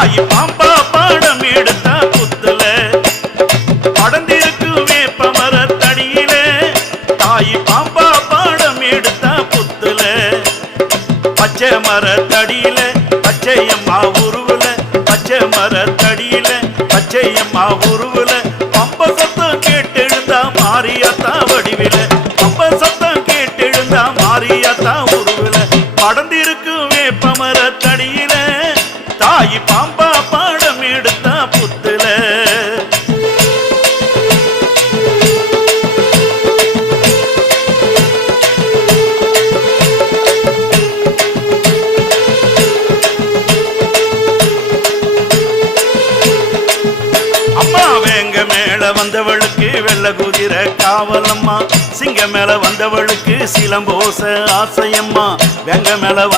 தாய் பாம்பா பாடம் எடுத்த புத்துல படந்திருக்கு வேப்ப மரத்தடியில தாய் பாம்பா பாடம் எடுத்த புத்துல பச்சை மரத்தடியில பச்சையம்மா உருவுல பச்சை மரத்தடியில பச்சையம்மா உருவுல பம்ப சத்தம் கேட்டெழுந்தா மாரியாத்தா வடிவில பம்ப சத்தம் கேட்டெழுந்தா மாரியாத்தா உருவுல படந்திருக்கு வேப்ப மரத்தடியில தாய் பாம்பா பாடம் எடுத்த புத்துல வேங்க மேல வந்தவளுக்கு வெள்ள குதிரை காவலம்மா சிங்க மேல வந்தவளுக்கு சிலம்போச ஆசையம்மா வேங்க மேல